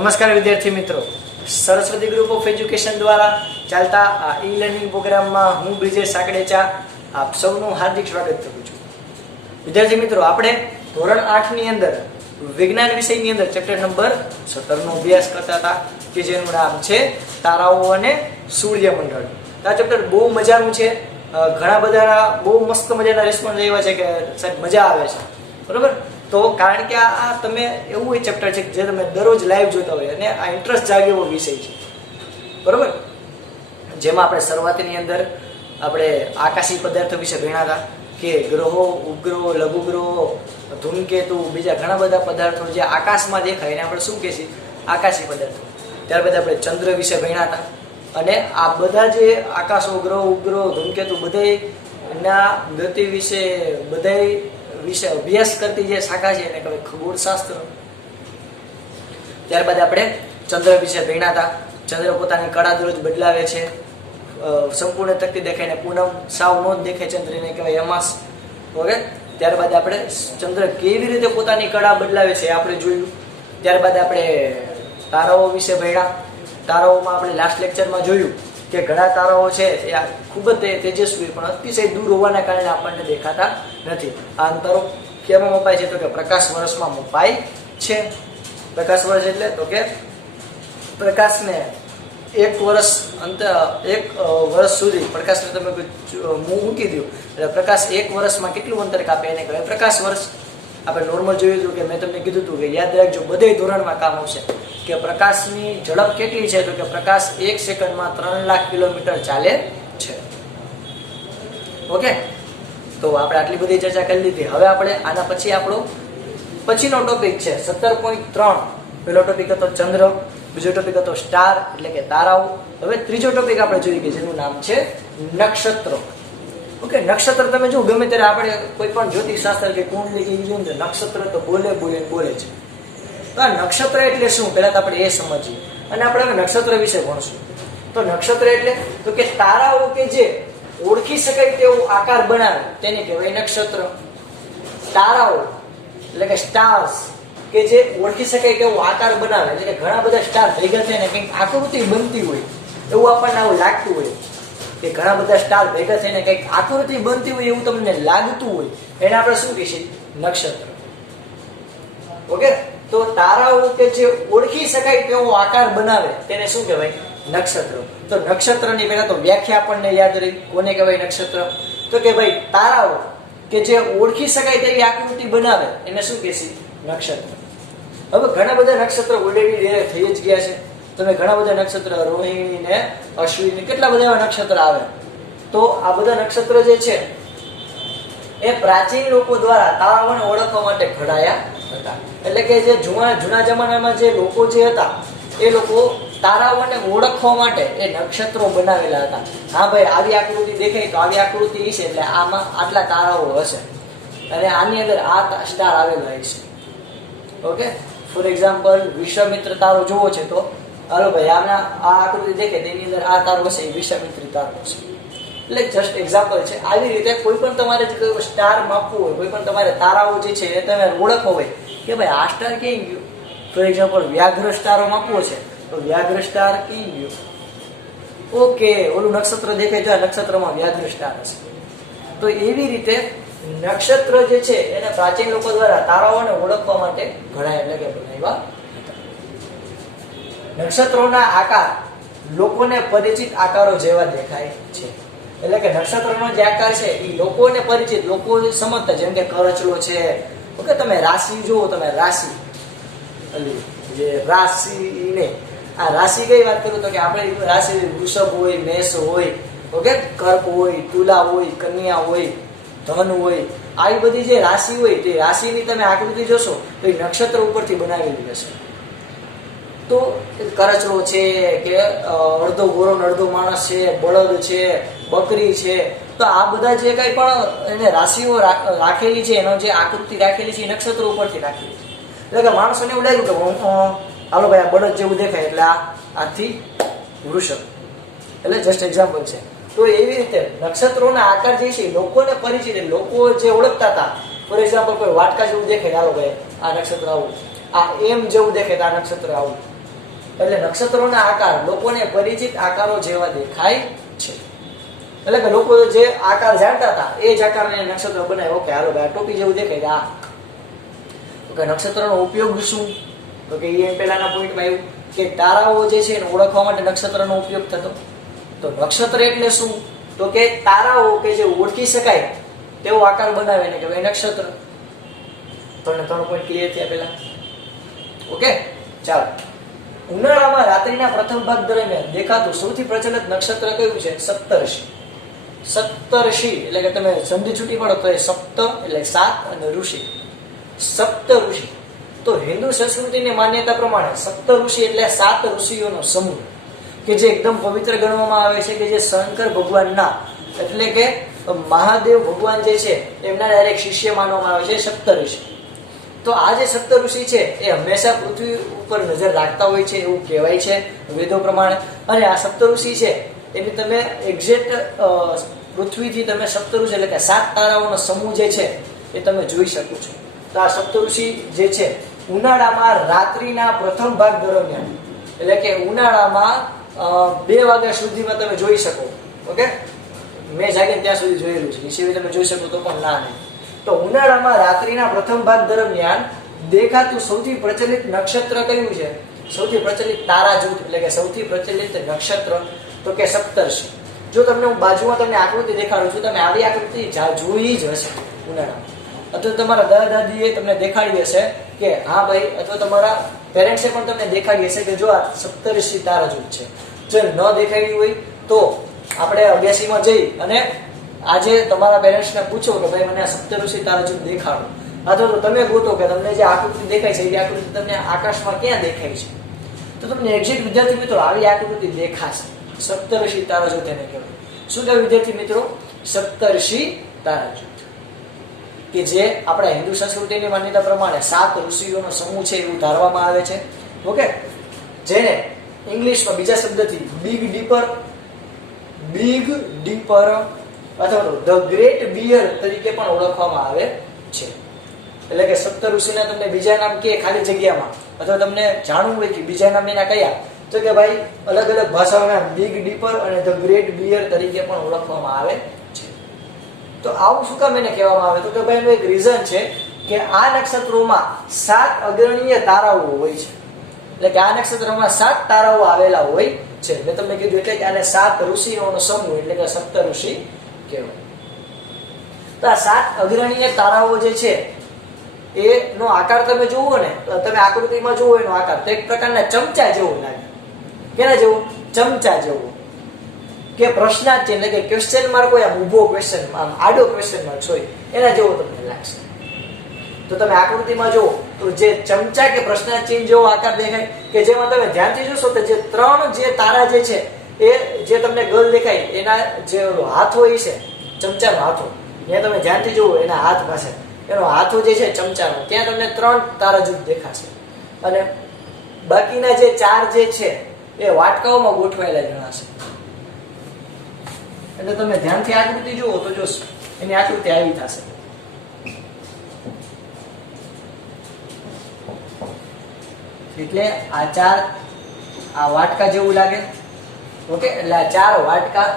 નમસ્કાર વિદ્યાર્થી મિત્રો, સરસ્વતી ગ્રુપ ઓફ એજ્યુકેશન દ્વારા ચાલતા આ ઈ લર્નિંગ પ્રોગ્રામમાં હું બ્રિજેશ સાકડેચા આપ સૌનું હાર્દિક સ્વાગત કરું છું. વિદ્યાર્થી મિત્રો, આપણે ધોરણ 8 ની અંદર વિજ્ઞાન વિષયની અંદર ચેપ્ટર નંબર 17 નો અભ્યાસ કરતા હતા કે જેનું નામ છે તારાઓ અને સૂર્યમંડળ. આ ચેપ્ટર બહુ મજાનું છે. ઘણા બધા બહુ મસ્ત મજાના રિસ્પોન્સ આવ્યા છે કે સાહેબ મજા આવે છે, બરોબર. તો કારણ કે આ તમે એવું ચેપ્ટર છે જે તમે દરરોજ લાઈવ જોતા હોય અને આ ઇન્ટરેસ્ટ જાગે એવો વિષય છે, બરોબર. જેમાં આપણે શરૂઆતની અંદર આપણે આકાશી પદાર્થો વિશે ભણ્યા હતા કે ગ્રહો, ઉપગ્રહો, લઘુગ્રહો, ધૂમકેતુ, બીજા ઘણા બધા પદાર્થો જે આકાશમાં દેખાય એને આપણે શું કહીએ? આકાશી પદાર્થો. ત્યારબાદ આપણે ચંદ્ર વિશે ભણ્યા હતા અને આ બધા જે આકાશો, ગ્રહો, ઉપગ્રહો, ધૂમકેતુ બધાના ગતિ વિશે વિશે અભ્યાસ કરતી જે શાખા છે એને કહેવાય ખગોળશાસ્ત્ર. ત્યારબાદ આપણે ચંદ્ર વિશે ભણ્યા હતા. ચંદ્ર પોતાની કળા દરરોજ બદલાવે છે, સંપૂર્ણ તકતી દેખાય ને પૂનમ સાવ નો જ દેખાય ચંદ્ર, એને કહેવાય અમાસ. ઓકે. ત્યારબાદ આપણે ચંદ્ર કેવી રીતે પોતાની કળા બદલાવે છે આપણે જોયું. ત્યારબાદ આપણે તારાઓ વિશે ભણ્યા. તારાઓમાં આપણે લાસ્ટ લેક્ચરમાં જોયું કે ઘણા તારાઓ છે એ ખૂબ જ તેજસ્વી પણ અતિશય દૂર હોવાના કારણે આપણને દેખાતા નથી. આ અંતરો કેમાં મપાય છે? તો કે પ્રકાશ વર્ષમાં મપાય છે. પ્રકાશ વર્ષ એટલે તો કે પ્રકાશને એક વર્ષ સુધી પ્રકાશને તમે મૂકી દો એટલે પ્રકાશ એક વર્ષમાં કેટલું અંતર કાપે એને કહેવાય પ્રકાશ વર્ષ. આપણે નોર્મલ જોયું હતું કે મેં તમને કીધું હતું કે યાદ રાખજો, બધે ધોરણમાં કામ આવશે કે પ્રકાશની ઝડપ કેટલી છે? તો કે પ્રકાશ 1 સેકન્ડમાં 3 લાખ કિલોમીટર ચાલે છે. ઓકે. તો આપણે આટલી બધી ચર્ચા કરી લીધી. હવે આપણે આના પછી આપણો પછીનો ટોપિક છે 17.3. પહેલો ટોપિક હતો ચંદ્ર, બીજો ટોપિક હતો સ્ટાર એટલે કે તારાઓ. હવે ત્રીજો ટોપિક આપણે જોઈએ કે જેનું નામ છે નક્ષત્રો. ઓકે. નક્ષત્ર તમે જો ગમે ત્યારે આપણે કોઈ પણ જ્યોતિષશાસ્ત્ર કે કુંડલી કે જોઈએ નક્ષત્ર તો બોલે છે. તો આ નક્ષત્ર એટલે શું? પહેલા તો આપણે એ સમજીએ અને આપણે હવે નક્ષત્ર વિશે ભણશું. તો નક્ષત્ર એટલે તો કે તારાઓ કે જે ઓળખી શકાય તેવો આકાર બનાવે તેને કહેવાય નક્ષત્ર. તારાઓ એટલે કે સ્ટાર્સ કે જે ઓળખી શકાય તેવો આકાર બનાવે એટલે કે ઘણા બધા સ્ટાર ભેગા થઈને કંઈક આકૃતિ બનતી હોય એવું આપણને આવું લાગતું હોય કે ઘણા બધા સ્ટાર ભેગા થઈને કંઈક આકૃતિ બનતી હોય એવું તમને લાગતું હોય એને આપણે શું કહીએ? નક્ષત્ર. ઓકે. તો તારાઓ કે જે ઓળખી શકાય તેવો આકાર બનાવે તેને શું કહેવાય? નક્ષત્ર. તો નક્ષત્રની પહેલા તો વ્યાખ્યા આપણને યાદ રહી. કોને કહેવાય નક્ષત્ર? તો કે ભાઈ તારાઓ કે જે ઓળખી શકાય તેવી આકૃતિ બનાવે એને શું કહેશે? નક્ષત્ર. હવે ઘણા બધા નક્ષત્ર ઓલરેડી થઈ જ ગયા છે. તમે ઘણા બધા નક્ષત્ર રોહિણી ને અશ્વિની કેટલા બધા એવા નક્ષત્ર આવે. તો આ બધા નક્ષત્ર જે છે એ પ્રાચીન લોકો દ્વારા તારાઓને ઓળખવા માટે ઘડાયા હતા. એટલે કે જે જૂના જમાનામાં જે લોકો જે હતા એ લોકો તારાઓને ઓળખવા માટે એ નક્ષત્રો બનાવેલા હતા. હા ભાઈ, આવી આકૃતિ દેખાય તો આવી આકૃતિ હશે એટલે આમાં આટલા તારાઓ હશે અને આની અંદર આ સ્ટાર આવેલો હશે. ઓકે. ફોર એક્ઝામ્પલ વિશ્વામિત્ર તારો જોવો છે તો હાલો ભાઈ આના આ આકૃતિ દેખાય તેની અંદર આ તારો હશે એ વિશ્વામિત્રી તારો હશે. એટલે જસ્ટ એક્ઝામ્પલ છે. આવી રીતે કોઈ પણ તમારે સ્ટાર માપવું હોય, કોઈ પણ તમારે તારાઓ જે છે એ તમે ઓળખવો હોય કે ભાઈ આ સ્ટાર ક્યાં ગયો. ફોર એક્ઝામ્પલ વ્યાઘ્ર સ્ટારો માપવો છે તો વ્યાઘ્ર સ્ટાર ક્યાં ગયો. ઓકે. ઓલું નક્ષત્ર દેખાય તો આ નક્ષત્રમાં વ્યાઘ્ર સ્ટાર હશે. તો એવી રીતે નક્ષત્ર જે છે એને પ્રાચીન લોકો દ્વારા તારાઓને ઓળખવા માટે ઘણા એટલે કે બનાવ્યા હતા. નક્ષત્રોના આકાર લોકોને પરિચિત આકારો જેવા દેખાય છે. એટલે કે નક્ષત્રનો જે આકાર છે એ લોકોને પરિચિત, લોકો સમજતા, જેમ કે કરચલો છે. ઓકે. તમે રાશિ જુઓ, તમે રાશિ જે રાશિને આ રાશિ કઈ વાત કરું તો કે આપણે રાશિ વૃષભ હોય, મેષ હોય, ઓકે, કર્ક હોય, તુલા હોય, કન્યા હોય, ધન હોય. આવી બધી જે રાશિ હોય તે રાશિની તમે આકૃતિ જોશો તો એ નક્ષત્ર ઉપરથી બનાવેલી હશે. તો કરચલો છે કે અડધો ગોરો અડધો માણસ છે, બળદ છે, બકરી છે, તો આ બધા જે કંઈ પણ એને રાશિઓ રાખેલી છે એનો જે આકૃતિ રાખેલી છે એ નક્ષત્ર ઉપરથી રાખેલી છે. એટલે કે માણસોને એવું લાગ્યું કે હાલો ભાઈ આ બળદ જેવું દેખાય એટલે આથી વૃષભ. એટલે જસ્ટ એક્ઝામ્પલ છે. તો એવી રીતે નક્ષત્રોના આકાર જે છે લોકોને પરિચિત, લોકો જે ઓળખતા હતા. ફોર એક્ઝામ્પલ કોઈ વાટકા જેવું દેખાય, હાલો ભાઈ આ નક્ષત્ર આવું, આ એમ જેવું દેખાય તો આ નક્ષત્ર આવું. એટલે નક્ષત્રોના આકાર લોકોને પરિચિત આકારો જેવા દેખાય છે. એટલે કે લોકો જે આકાર જાણતા હતા એ જ આકારને નક્ષત્ર બનાવ્યો. ઓકે હાલો ભાઈ, આ ટોપી જેવું દેખાય આ. ઓકે, નક્ષત્રનો ઉપયોગ શું? તો કે એ પહેલાના પોઈન્ટમાં એવું કે તારાઓ જે છે એને ઓળખવા માટે નક્ષત્રનો ઉપયોગ થતો. તો નક્ષત્ર એટલે શું? તો કે તારાઓ કે જે ઓળખી શકાય તેવો આકાર બનાવે ને કે ભાઈ નક્ષત્ર. ત્રણ પોઈન્ટ ક્લિયર થયા પહેલા. ઓકે, ચાલો. ઉનાળામાં રાત્રિના પ્રથમ ભાગ દરમિયાન દેખાતું સૌથી પ્રચલિત નક્ષત્ર કયું છે? સપ્તર્ષિ. સપ્તર્ષિ એટલે કે તમે સંધિ છૂટી પડો તો એ સપ્ત એટલે 7 અને ઋષિ, સપ્ત ઋષિ. તો હિન્દુ સંસ્કૃતિની માન્યતા પ્રમાણે સપ્ત ઋષિ એટલે 7 ઋષિઓનો સમૂહ કે જે એકદમ પવિત્ર ગણવામાં આવે છે, કે જે શંકર ભગવાનના એટલે કે મહાદેવ ભગવાન જે છે એમના ડાયરેક્ટ શિષ્ય માનવામાં આવે છે સપ્તર્ષિ. તો આ જે સપ્તઋષિ છે એ હંમેશા પૃથ્વી ઉપર નજર રાખતા હોય છે એવું કહેવાય છે વેદો પ્રમાણે. અને આ સપ્તઋષિ છે એની તમે એક્ઝેક્ટ પૃથ્વીથી તમે સપ્તઋષિ એટલે કે 7 તારાઓનો સમૂહ જે છે એ તમે જોઈ શકો છો. તો આ સપ્તઋષિ જે છે ઉનાળામાં રાત્રિના પ્રથમ ભાગ દરમિયાન એટલે કે ઉનાળામાં 2 વાગ્યા સુધીમાં તમે જોઈ શકો. ઓકે, મેં જાગીને ત્યાં સુધી જોયેલું છે, એ સિવાય તમે જોઈ શકો તો પણ ના નહીં. તો ઉનાળામાં રાત્રિના પ્રથમ ભાગ દરમિયાન દેખાતું સૌથી પ્રચલિત નક્ષત્ર કયું છે? સૌથી પ્રચલિત તારા જૂથ એટલે કે સૌથી પ્રચલિત નક્ષત્ર તો કે સપ્તર્ષિ. જો તમને હું બાજુમાં તમને આકૃતિ દેખાડું છું, તમે આવી આકૃતિ જોઈ જ હશે ઉનાળામાં, અથવા તમારા દાદા દાદીએ તમને દેખાડી હશે કે હા ભાઈ, અથવા તમારા પેરેન્ટ્સે પણ તમને દેખાડી હશે કે જો આ સપ્તર્ષિ તારા જૂથ છે. જો ન દેખાડી હોય તો આપણે અભ્યાસીમાં જઈ અને આજે તમારા પેરેન્ટ્સને પૂછો કે ભાઈ મને આ સપ્તઋષિ તારા જૂથ દેખાડો, અથવા તો તમે ગોતો કે તમને જે આકૃતિ દેખાય છે એ આકૃતિ તમને આકાશમાં ક્યાં દેખાય છે, તો તમને એક્ઝેક્ટ વિદ્યાર્થી મિત્રો આવી આકૃતિ દેખાશે. સપ્તઋષિ તારા જૂથ એને કહેવાય. શું કહેવાય વિદ્યાર્થી મિત્રો? સપ્તઋષિ તારા જૂથ, કે જે આપણા હિન્દુ સંસ્કૃતિની માન્યતા પ્રમાણે 7 ઋષિઓનો સમૂહ છે એવું ધારવામાં આવે છે. ઓકે, જેને ઇંગ્લિશમાં બીજા શબ્દથી બિગ ડીપર અથવા તો ધ ગ્રેટ બિયર તરીકે પણ ઓળખવામાં આવે છે. એટલે કે સપ્ત ઋષિના તમને બીજા નામ કે ખાલી જગ્યામાં, અથવા તમને જાણવું હોય કે બીજા નામ એના કયા, તો કે ભાઈ અલગ અલગ ભાષાઓના બિગ ડીપર અને ધ ગ્રેટ બિયર તરીકે પણ ઓળખવામાં આવે છે. તો આવું શું કામ એને કહેવામાં આવે? તો કે ભાઈ એનું એક રીઝન છે કે આ નક્ષત્રોમાં 7 અગ્રણીય તારાઓ હોય છે. એટલે કે આ નક્ષત્રમાં 7 તારાઓ આવેલા હોય છે. મેં તમને કીધું એટલે કે આને 7 ઋષિઓનો સમૂહ એટલે કે સપ્ત ઋષિ કહેવાય. તો આ 7 અગ્રણીય તારાઓ જે છે એનો આકાર તમે જુઓ ને, તમે આકૃતિમાં જુઓ એનો આકાર તો એક પ્રકારના ચમચા જેવો લાગે. કેના જેવો? ચમચા જેવો, કે પ્રશ્નાર્થ ચિહ્ન એટલે કે ક્વેશ્ચન માર્ક હોય, આમ ઊભો ક્વેશ્ચન, આમ આડો ક્વેશ્ચન માર્ક હોય એના જેવો તમને લાગશે. તો તમે આકૃતિમાં જુઓ તો જે ચમચા કે પ્રશ્નાર્થ ચિહ્ન જેવો આકાર દેખાય, કે જેમાં તમે ધ્યાનથી જોશો તો જે 3 જે તારા જે છે એ જે તમને ગોલ દેખાય એના જે હાથ હોય છે ચમચાનો હાથો, ત્યાં તમે ધ્યાનથી જુઓ એના હાથ પાસે એનો હાથો જે છે ચમચાનો, ત્યાં તમને 3 તારા જૂથ દેખાશે. અને બાકીના જે 4 જે છે એ વાટકાઓમાં ગોઠવાયેલા જણાશે. એટલે તમે ધ્યાનથી આકૃતિ જુઓ તો જોશો એની આકૃતિ આવી થશે. એટલે આ 4 આ વાટકા જેવું લાગે. ઓકે, એટલે આ 4 વાટકા,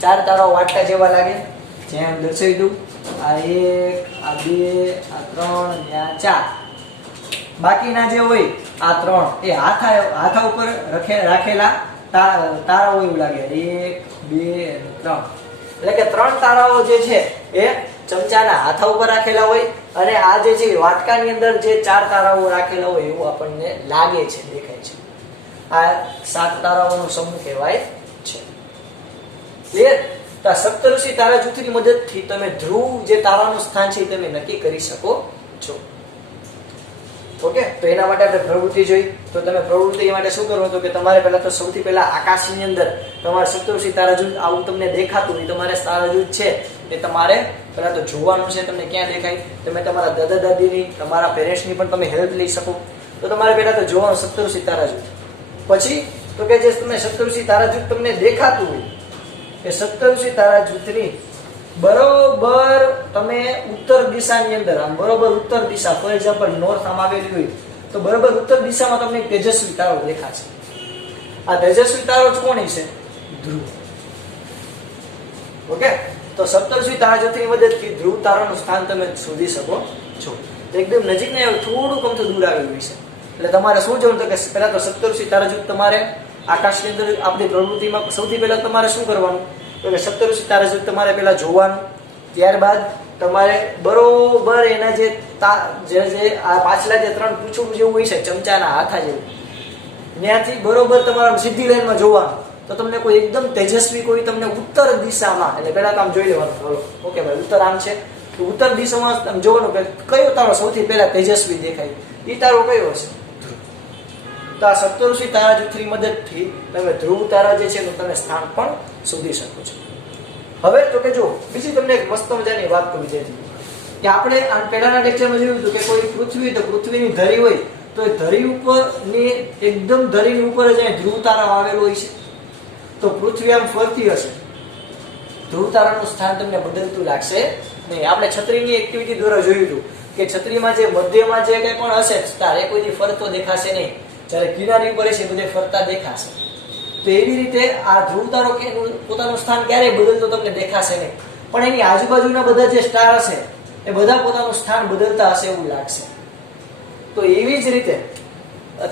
4 તારાઓ વાટકા જેવા લાગે, જેમ દર્શાવી દઉં. આ 1, આ 2, આ 3 અને આ 4. બાકીના જે હોય આ 3 એ હાથા ઉપર રાખેલા તારાઓ એવું લાગે. 1, 2 અને 3. એટલે કે 3 તારાઓ જે છે એ ચમચાના હાથા ઉપર રાખેલા હોય, અને આ જે છે વાટકાની અંદર જે 4 તારાઓ રાખેલા હોય એવું આપણને લાગે છે, દેખાય છે. આ 7 તારાઓનો સમૂહ કહેવાય છે. ક્લિયર? તો આ સપ્તઋષિ તારા જૂથની મદદથી તમે ધ્રુવ જે તારાનું સ્થાન છે એ તમે નક્કી કરી શકો છો. ઓકે, તો એના માટે આપણે પ્રવૃત્તિ જોઈ. તો તમે પ્રવૃત્તિ માટે શું કરવું? તો કે તમારે પહેલા તો સૌથી પહેલા આકાશની અંદર તમારે સપ્તઋષિ તારા જૂથ આવું તમને દેખાતું હોય, તમારે તારા જૂથ છે એ તમારે પહેલા તો જોવાનું છે તમને ક્યાં દેખાય. તમે તમારા દાદા દાદીની, તમારા પેરેન્ટ્સની પણ તમે હેલ્પ લઈ શકો. તો તમારે પહેલા તો જોવાનું સપ્તઋષિ તારા જૂથ. પછી તો કે જે તમે સપ્તઋષિ તારા જૂથ તમને દેખાતું હોય એ સપ્તઋષિ તારા જૂથની બરોબર તમે ઉત્તર દિશાની અંદર, આમ બરોબર ઉત્તર દિશા, ફોર એક્ઝામ્પલ નોર્થ આમ આવેલી હોય તો બરોબર ઉત્તર દિશામાં તમને તેજસ્વી તારો દેખાશે. આ તેજસ્વી તારો જ કોણ છે? ધ્રુવ. ઓકે, તો સપ્તર્ષિ તારાજ્યોતિની મદદથી ધ્રુવ તારાનું સ્થાન તમે શોધી શકો છો. એકદમ નજીક ને થોડુંક અમથું દૂર આવેલું છે. એટલે તમારે શું જોવું તો કે પહેલા તો સપ્તર્ષિ તારાજ્યોત તમારે આકાશની અંદર આપણી પ્રવૃત્તિમાં સૌથી પહેલા તમારે શું કરવાનું તો કે સપ્તર્ષિ તારાજ્યોત તમારે પહેલા જોવાનું. ત્યારબાદ તમારે બરોબર એના જે આ પાછલા જે 3 પૂંછડું જેવું હોય છે ચમચાના હાથા જેવું, ત્યાંથી બરોબર તમારે સીધી લાઈનમાં જોવાનું. તો તમને કોઈ એકદમ તેજસ્વી કોઈ તમને ઉત્તર દિશામાં, એટલે પહેલા તો આમ જોઈ લેવાનું. બોલો ઓકે ભાઈ, ઉત્તર આમ છે તો ઉત્તર દિશામાં તમે જોવાનું કે કયો તારો સૌથી પહેલા તેજસ્વી દેખાય, એ તારો કયો હશે? ધ્રુવ. તો આ સપ્તર્ષિ તારાજ્યોતની મદદથી તમે ધ્રુવ તારા જે છે એનું તમે સ્થાન પણ શોધી શકો છો. હવે તો કે જો બીજી તમને એક મસ્ત મજાની વાત કહી દેતી કે આપણે આ પહેલાના લેક્ચરમાં જોયું હતું કે કોઈ પૃથ્વી, તો પૃથ્વીની ધરી હોય તો એ ધરી ઉપરની એકદમ ધરીની ઉપર જ ધ્રુવ તારા આવેલો હોય છે. તો પૃથ્વી આમ ફરતી હશે, ધ્રુવ તારાનું સ્થાન તમને બદલતું લાગશે નહીં. આપણે છત્રીની એક્ટિવિટી દ્વારા જોયું હતું કે છત્રીમાં જે મધ્યમાં જે કંઈ પણ હશે સ્ટાર એ કોઈથી ફરતો દેખાશે નહીં, જ્યારે કિનારી ઉપર છે બધે ફરતા દેખાશે. તો એવી રીતે આ ધ્રુવ તારો કે એનું પોતાનું સ્થાન ક્યારેય બદલતો તમને દેખાશે નહીં, પણ એની આજુબાજુના બધા જે સ્ટાર હશે એ બધા પોતાનું સ્થાન બદલતા હશે એવું લાગશે. તો એવી જ રીતે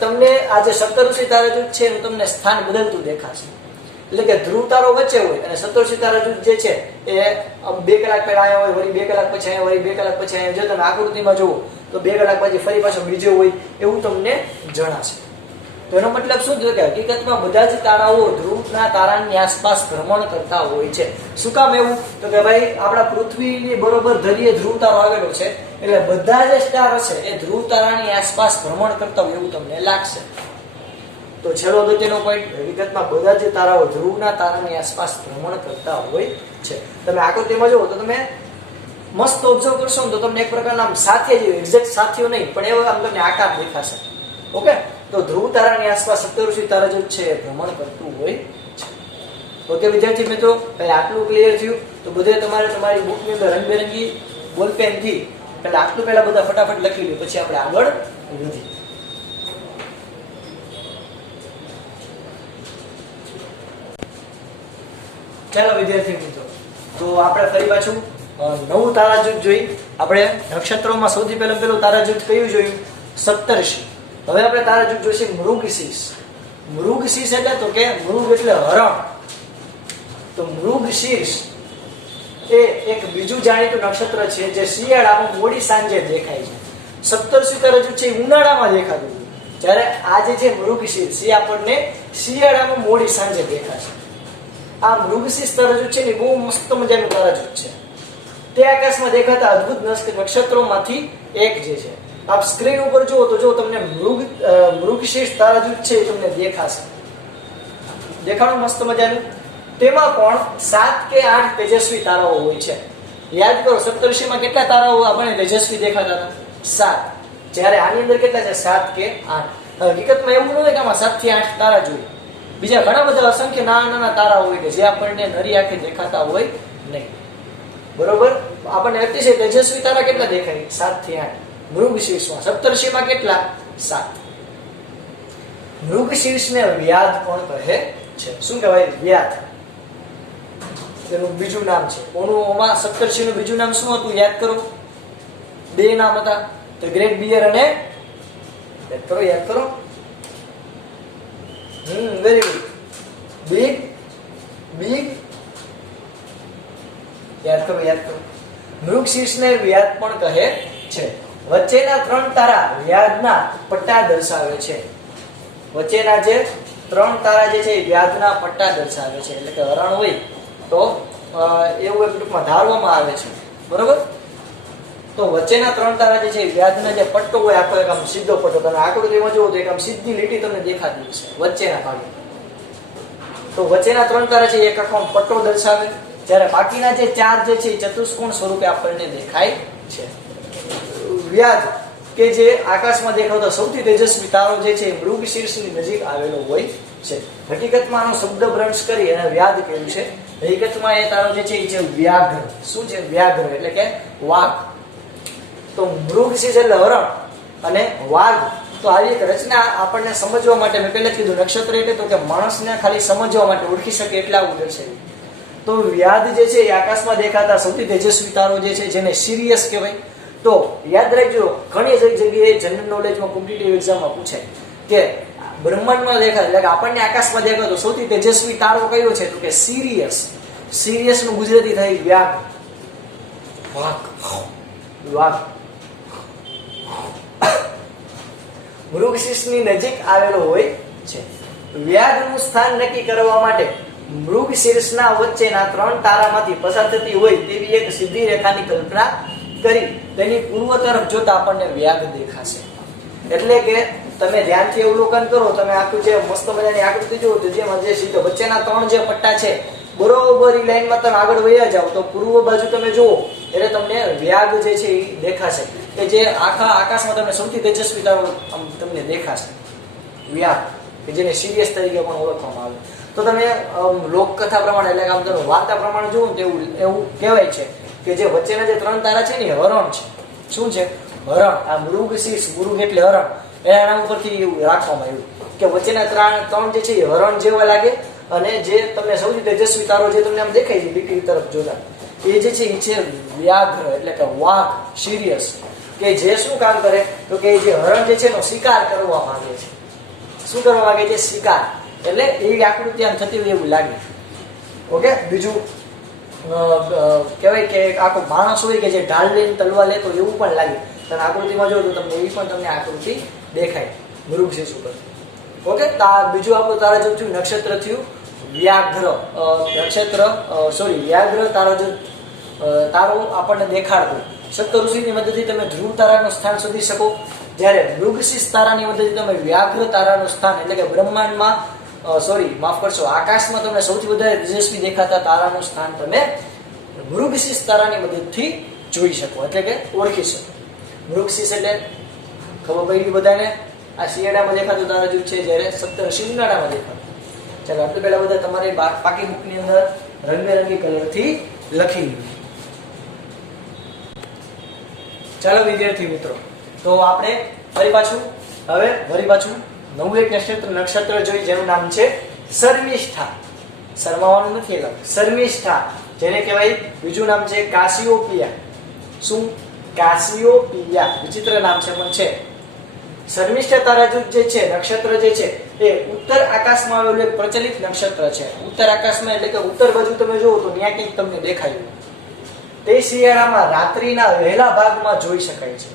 તમને આ જે સપ્તર્ષિ તારાજ્યોત છે એનું તમને સ્થાન બદલતું દેખાશે. એટલે કે ધ્રુવ તારો વચ્ચે હોય અને સપ્તર્ષિ તારાજ્યોત જે છે એ 2 કલાક પહેલા આવ્યા હોય, વળી 2 કલાક પછી આવ્યા, વળી 2 કલાક પછી આવ્યા. જો તમે આકૃતિમાં જુઓ તો 2 કલાક પછી ફરી પાછો બીજો હોય એવું તમને જણાશે. તો એનો મતલબ શું થયો કે હકીકતમાં બધા જ તારાઓ ધ્રુવના તારાની આસપાસ ભ્રમણ કરતા હોય છે. શું કામ એવું? તો કે ભાઈ આપણા પૃથ્વીની બરોબર ધરીએ ધ્રુવ તારો આવેલો છે, એટલે બધા જે સ્ટાર હશે એ ધ્રુવ તારાની આસપાસ ભ્રમણ કરતા હોય એવું તમને લાગશે. તો છેલ્લો અગત્યનો પોઈન્ટ, હકીકતમાં બધા જ તારાઓ ધ્રુવના તારાની આસપાસ ભ્રમણ કરતા હોય છે. તમે આકૃતિમાં જુઓ તો તમે મસ્ત ઓબ્ઝર્વ કરશો ને તો તમને એક પ્રકારના આમ સાથે જેવું, એક્ઝેક્ટ સાથીઓ નહીં પણ એવો આમ તમને આકાર દેખાશે. ઓકે, તો ધ્રુવ તારાની આસપાસ સપ્તર્ષિ તારાજ્યોત છે ભ્રમણ કરતું હોય છે. ઓકે વિદ્યાર્થી મિત્રો, પહેલા આટલું ક્લિયર થયું. તો બધે તમારે તમારી બુકની અંદર રંગબેરંગી બોલપેનથી પહેલા આટલું પહેલા બધા ફટાફટ લખી લો, પછી આપણે આગળ વધીએ. ચાલો વિદ્યાર્થી મિત્રો, તો આપણે ફરી પાછું નવું તારાજ્યોત જોઈ. આપણે નક્ષત્રોમાં સૌથી પહેલું તારાજ્યોત કયું જોયું? સપ્તર્ષિ. હવે આપણે તારાજ્યોત જોઈશે મૃગશીર્ષ. મૃગશીર્ષ એટલે તો કે મૃગ એટલે હરણ. તો મૃગશીર્ષ એ એક બીજું જાણીતું નક્ષત્ર છે જે શિયાળામાં મોડી સાંજે દેખાય છે. સપ્તર્ષિ તારાજ્યોત છે એ ઉનાળામાં દેખાતું હતું, જ્યારે આજે જે મૃગશીર્ષ એ આપણને શિયાળામાં મોડી સાંજે દેખાશે. આ મૃગશીર્ષ તારાજ્યોત છે ને બહુ મસ્ત મજાનું તારાજ્યોત છે. તે આકાશમાં દેખાતા અદ્ભુત નક્ષત્રોમાંથી એક જે છે. આપ સ્ક્રીન ઉપર જુઓ તો જો તમને મૃગશીર્ષ તારાજ્યોત છે તમને દેખાશે. દેખાણું મસ્ત મજાનું. તેમાં પણ 7 કે 8 તેજસ્વી તારાઓ હોય છે. યાદ કરો સપ્તર્ષિમાં કેટલા તારાઓ આપણને તેજસ્વી દેખાતા હતા? 7. જ્યારે આની અંદર કેટલા છે? 7 કે 8. હકીકતમાં એવું ન હોય કે આમાં 7 થી 8 તારા જોઈએ. બીજા ઘણા બધા અસંખ્ય નાના નાના તારા હોય કે જે આપણને નરી આંખે દેખાતા હોય નહીં. બરોબર, આપણને અતિશય તેજસ્વી તારા કેટલા દેખાય? 7 થી 8. મૃગશીર્ષમાં, સપ્તર્ષિમાં કેટલા? 7. મૃગશીર્ષને વ્યાધ પણ કહે છે. શું કહેવાય? વ્યાધ. એનું બીજું નામ છે. ઓમાં સપ્તર્ષિનું બીજું નામ શું હતું? યાદ કરો. 2 નામ હતા, ધ ગ્રેટ બિયર અને યાદ કરો. Very good. બિગ યાદ કરો. મૃગશીર્ષને વ્યાધ પણ કહે છે. વચ્ચેના 3 તારા વ્યાધના પટ્ટા દર્શાવે છે. વચ્ચેના જે 3 તારા જે છે એ વ્યાધના પટ્ટા દર્શાવે છે. એટલે કે હરણ હોય તો એવું એક ટૂંકમાં ધારવામાં આવે છે. બરોબર, તો વચ્ચેના 3 તારા જે છે વ્યાધના જે પટ્ટો હોય આખો એક આમ સીધો પટ્ટો, તમે આકૃતિમાં જુઓ તો એક આમ સીધી લીટી તમને દેખાતી હશે વચ્ચેના ભાગે. તો વચ્ચેના 3 તારા છે એક આખો પટ્ટો દર્શાવે, જ્યારે બાકીના જે 4 જે છે એ ચતુષ્કોણ સ્વરૂપે આપણને દેખાય છે. વ્યાધ કે જે આકાશમાં દેખાતો સૌથી તેજસ્વી તારો જે છે મૃગશીર્ષની નજીક આવેલો હોય છે. હકીકતમાં આનો શબ્દ ભ્રંશ કરી અને વ્યાધ કહ્યું છે. હકીકતમાં એ તારો જે છે એ છે વ્યાઘ્ર. શું છે? વ્યાઘ્ર એટલે કે વાઘ. તો મૃગશીર્ષ એટલે હરણ અને વાઘ તો આવી એક રચના આપણને સમજવા માટે મેં પહેલા કીધું નક્ષત્ર એટલે તો કે માણસને ખાલી સમજવા માટે ઓળખી શકે એટલા આવું દર્શાવ્યું. તો વ્યાધ જે છે એ આકાશમાં દેખાતા સૌથી તેજસ્વી તારો જે છે જેને સિરિયસ કહેવાય. તો યાદ રાખજો ઘણી જગ્યાએ જનરલ નોલેજમાં કોમ્પિટિટિવ એક્ઝામમાં પૂછાય કે બ્રહ્માંડમાં દેખાય એટલે કે આપણને આકાશમાં દેખાતો સૌથી તેજસ્વી તારો કયો છે તો કે સિરિયસ. સિરિયસ નું ગુજરાતી થાય વ્યાધ. વાઘ મૃગશીર્ષની નજીક આવેલો હોય છે. વ્યાધનું સ્થાન નક્કી કરવા માટે મૃગશીર્ષના વચ્ચેના 3 તારામાંથી પસાર થતી હોય તેવી એક સીધી રેખાની કલ્પના કરી તેની પૂર્વ તરફ જોતા આપણને વ્યાધ દેખાશે. એટલે કે તમે ધ્યાનથી અવલોકન કરો, તમે આખું જે મસ્ત મજાની આકૃતિ જુઓ તો જેમાં જે સીધો વચ્ચેના 3 જે પટ્ટા છે બરોબર એ લાઈનમાં તમે આગળ વયા જાઓ તો પૂર્વ બાજુ તમે જુઓ એટલે તમને વ્યાધ જે છે એ દેખાશે કે જે આખા આકાશમાં તમને સૌથી તેજસ્વી તારો તમને દેખાશે વ્યાધ, કે જેને સિરિયસ તરીકે પણ ઓળખવામાં આવે. તો તમે લોકકથા પ્રમાણે એટલે કે આમ તમે વાર્તા પ્રમાણે જુઓ ને એવું કહેવાય છે કે જે વચ્ચેના જે 3 તારા છે ને એ હરણ છે. શું છે? હરણ. આ મૃગશીર્ષ, મૃગ એટલે હરણ, એના ઉપરથી એવું રાખવામાં આવ્યું કે વચ્ચેના 3 જે છે એ હરણ જેવા લાગે અને જે તમને સૌથી તેજસ્વી તારો જે તમને આમ દેખાય છે દીકરી તરફ જોતા એ જે છે એ છે વ્યાઘ્ર એટલે કે વાઘ, સિરિયસ, કે જે શું કામ કરે તો કે જે હરણ જે છે એનો શિકાર કરવા માંગે છે. શું કરવા માંગે છે? શિકાર. એટલે એવી આકૃતિ આમ થતી હોય એવું લાગે. ઓકે. બીજું કહેવાય કે આખો માણસ હોય કે જે ઢાલ લઈને તલવાર લેતો એવું પણ લાગે. તમે આકૃતિમાં જો તો તમને એવી પણ તમને આકૃતિ દેખાય મૃગશીર્ષ ઉપર. ઓકે. બીજું આપણું તારાજૂથ થયું નક્ષત્ર થયું વ્યાઘ્ર. વ્યાઘ્ર તારો આપણને દેખાડતો. સપ્ત ઋષિની મદદથી તમે ધ્રુવ તારાનું સ્થાન શોધી શકો, જ્યારે મૃગશીર્ષ તારાની મદદથી તમે વ્યાઘ્ર તારાનું સ્થાન એટલે કે બ્રહ્માંડમાં આકાશમાં તમને સૌથી વધારે તેજસ્વી દેખાતા તારાનું સ્થાન તમે મૃગશીર્ષ તારાની મદદથી જોઈ શકો એટલે કે ઓળખી શકો. મૃગશીર્ષ એટલે ખબર પડી બધાને આ શિયાળામાં દેખાતું તારાજૂથ છે, જ્યારે સપ્તઋષિ ઉનાળામાં દેખાતું. ચાલો આપણે પહેલા બધા તમારે પાકી બુકની અંદર રંગબેરંગી કલરથી લખી લીધું. ચાલો વિદ્યાર્થી મિત્રો, તો આપણે ફરી પાછું નવું એક નક્ષત્ર જોઈ જેનું નામ છે શર્મિષ્ઠા. શરમાવાનું નથી, એટલે શર્મિષ્ઠા, જેને કહેવાય બીજું નામ છે કાસિયોપિયા. શું? કાસિયોપિયા. વિચિત્ર નામ છે પણ છે. શર્મિષ્ઠા તારાજૂથ જે છે નક્ષત્ર જે છે એ ઉત્તર આકાશમાં આવેલું એક પ્રચલિત નક્ષત્ર છે. ઉત્તર આકાશમાં એટલે કે ઉત્તર બાજુ તમે જુઓ તો ત્યાં કંઈક તમને દેખાયું. તે શિયાળામાં રાત્રિના વહેલા ભાગમાં જોઈ શકાય છે,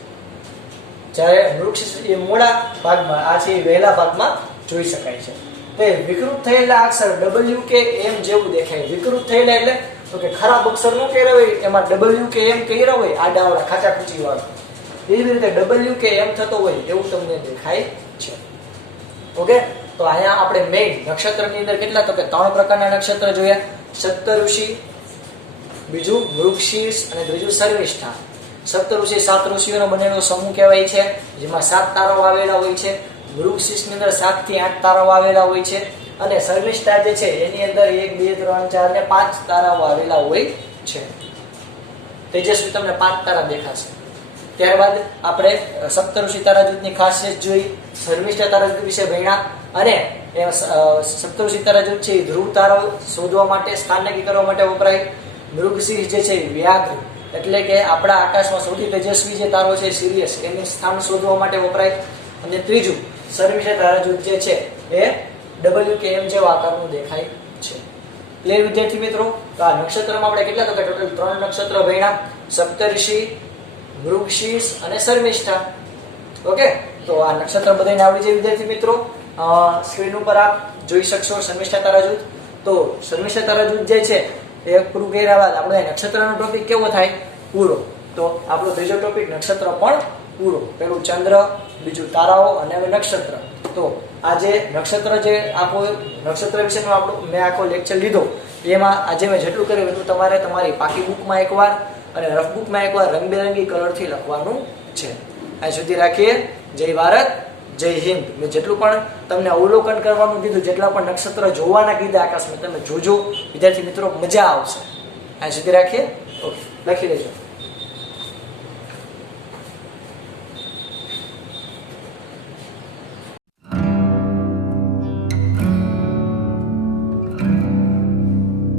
જ્યારે મૃગશીર્ષ એ મોડા ભાગમાં, આ છે વહેલા ભાગમાં જોઈ શકાય છે. તે વિકૃત થયેલા અક્ષર W કે M જેવું દેખાય. વિકૃત થયેલા એટલે તો કે ખરાબ અક્ષર નો કર્યા હોય એમાં W કે M કર્યા હોય, આડાવાળા ખાચા ખૂચી વાળા, એવી રીતે W કે M થતો હોય એવું તમને દેખાય છે. ઓકે. તો અહીંયા આપણે મેઇન નક્ષત્રની અંદર કેટલા તો કે 3 પ્રકારના નક્ષત્ર જોયા. સપ્તઋષિ, બીજું મૃગશીર્ષ અને ત્રીજું શર્મિષ્ઠા. સપ્તઋષિ 7 ઋષિઓનો બનેલો સમૂહ કહેવાય છે, જેમાં 7 તારાઓ આવેલા હોય છે. મૃગશીર્ષની અંદર 7 થી 8 તારાઓ આવેલા હોય છે અને શર્મિષ્ઠા જે છે એની અંદર 1 2 3 4 અને 5 તારાઓ આવેલા હોય છે. તેજસ્વી તમને 5 તારા દેખાશે. ત્યારબાદ આપણે સપ્તઋષિ તારાજૂથની ખાસિયત જોઈ, શર્મિષ્ઠા તારાજૂથ વિશે ભણ્યા અને સપ્તઋષિ તારાજૂથ છે એ ધ્રુવ તારો શોધવા માટે, સ્થાન નક્કી કરવા માટે વપરાય. મૃગશીર્ષ જે છે વ્યાઘ્ર એટલે કે આપણા આકાશમાં સૌથી તેજસ્વી જે તારો છે સિરિયસ, એનું સ્થાન શોધવા માટે વપરાય. અને ત્રીજું શર્મિષ્ઠા તારાજૂથ જે છે એ W કે M જેવા આકારનું દેખાય છે. ક્લિયર વિદ્યાર્થી મિત્રો? તો આ નક્ષત્રમાં આપણે કેટલા તો કે ટોટલ 3 નક્ષત્ર ભણ્યા, સપ્તઋષિ, મૃગશીર્ષ અને શર્મિષ્ઠા. ઓકે. તો આ નક્ષત્ર બધાને આવડી જાય વિદ્યાર્થી મિત્રો. સ્ક્રીન ઉપર આપ જોઈ શકશો શર્મિષ્ઠા તારાજૂથ. તો શર્મિષ્ઠા તારાજૂથ જે છે એ પૂરું કર્યા બાદ આપણો નક્ષત્રનો ટોપિક કેવો થાય? પૂરો. તો આપણો ત્રીજો ટોપિક નક્ષત્ર પણ પૂરો. પેલું ચંદ્ર, બીજું તારાઓ અને હવે નક્ષત્ર. તો આ જે નક્ષત્ર જે આખો નક્ષત્ર વિશેનો આપણો મેં આખો લેક્ચર લીધો એમાં આજે મેં જેટલું કર્યું એટલું તમારે તમારી પાકી બુકમાં એકવાર અને રફ બુકમાં એકવાર રંગબેરંગી કલરથી લખવાનું છે. આ સુધી રાખીએ. જય ભારત, જય હિન્દ. મેં જેટલું પણ તમને અવલોકન કરવાનું કીધું, જેટલા પણ નક્ષત્ર જોવાના કીધા આકાશમાં, તમે જોજો વિદ્યાર્થી મિત્રો, મજા આવશે. આ સુધી રાખીએ. ઓકે, લખી લેજો.